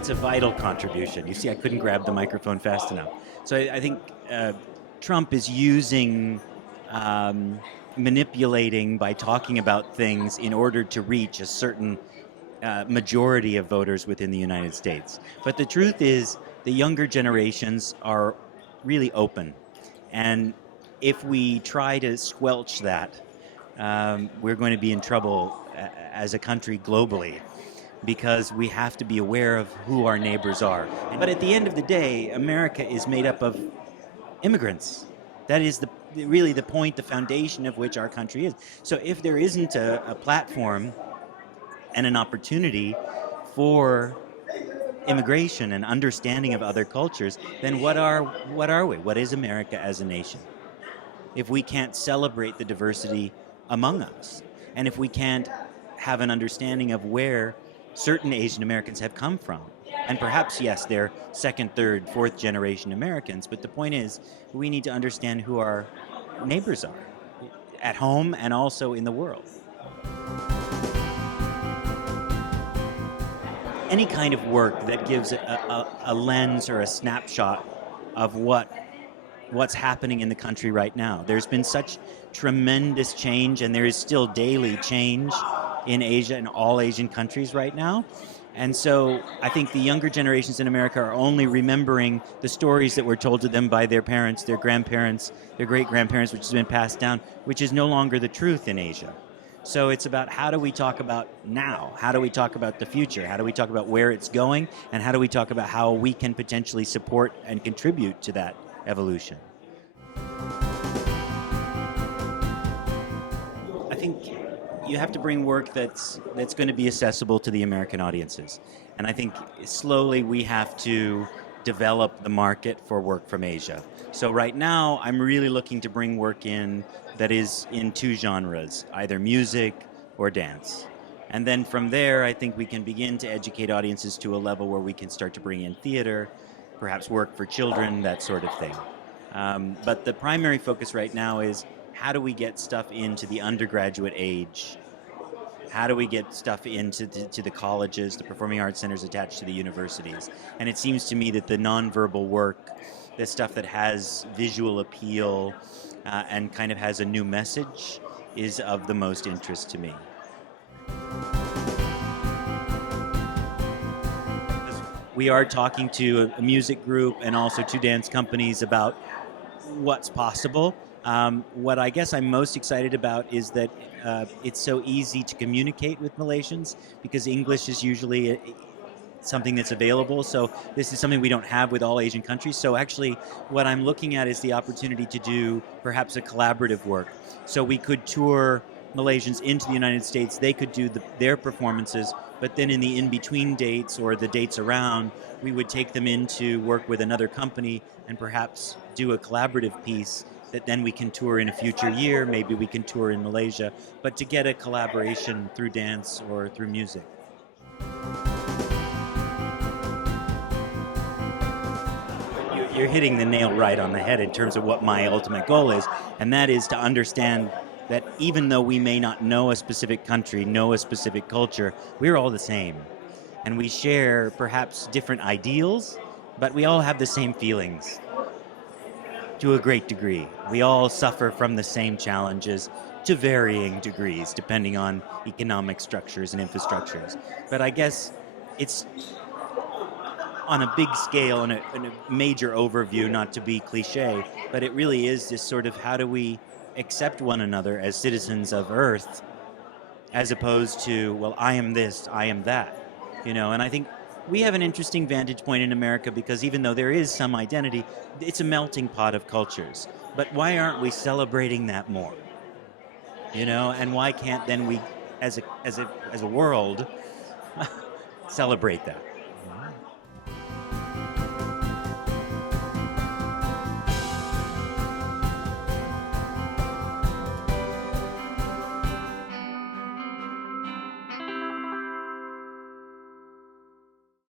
it's a vital contribution. You see, I couldn't grab the microphone fast enough. So I think Trump is using, manipulating by talking about things in order to reach a certain majority of voters within the United States. But the truth is, the younger generations are really open. And if we try to squelch that, we're going to be in trouble as a country globally, because we have to be aware of who our neighbors are. But at the end of the day, America is made up of immigrants. That is really the point, the foundation of which our country is. So if there isn't a platform and an opportunity for immigration and understanding of other cultures, then what are we? What is America as a nation? If we can't celebrate the diversity among us, and if we can't have an understanding of where certain Asian Americans have come from, and perhaps, yes, they're second, third, fourth generation Americans, but the point is, we need to understand who our neighbors are, at home and also in the world. Any kind of work that gives a lens or a snapshot of what's happening in the country right now. There's been such tremendous change, and there is still daily change in Asia and all Asian countries right now. And so I think the younger generations in America are only remembering the stories that were told to them by their parents, their grandparents, their great-grandparents, which has been passed down, which is no longer the truth in Asia. So it's about, how do we talk about now? How do we talk about the future? How do we talk about where it's going? And how do we talk about how we can potentially support and contribute to that evolution? I think you have to bring work that's going to be accessible to the American audiences. And I think slowly we have to develop the market for work from Asia. So right now, I'm really looking to bring work in that is in two genres, either music or dance. And then from there, I think we can begin to educate audiences to a level where we can start to bring in theater, perhaps work for children, that sort of thing. But the primary focus right now is, how do we get stuff into the undergraduate age? How do we get stuff into to the colleges, the performing arts centers attached to the universities? And it seems to me that the nonverbal work, the stuff that has visual appeal and kind of has a new message, is of the most interest to me. We are talking to a music group and also two dance companies about what's possible. What I guess I'm most excited about is that it's so easy to communicate with Malaysians, because English is usually something that's available. So this is something we don't have with all Asian countries. So actually what I'm looking at is the opportunity to do perhaps a collaborative work. So we could tour Malaysians into the United States, they could do their performances, but then in the in-between dates or the dates around, we would take them in to work with another company and perhaps do a collaborative piece that then we can tour in a future year. Maybe we can tour in Malaysia, but to get a collaboration through dance or through music. You're hitting the nail right on the head in terms of what my ultimate goal is, and that is to understand that even though we may not know a specific country, know a specific culture, we're all the same. And we share perhaps different ideals, but we all have the same feelings to a great degree. We all suffer from the same challenges to varying degrees, depending on economic structures and infrastructures. But I guess it's on a big scale and a major overview, not to be cliche, but it really is this sort of, how do we accept one another as citizens of Earth, as opposed to, well, I am this, I am that, you know? And I think we have an interesting vantage point in America, because even though there is some identity, it's a melting pot of cultures. But why aren't we celebrating that more? You know, and why can't then we, as a world, celebrate that?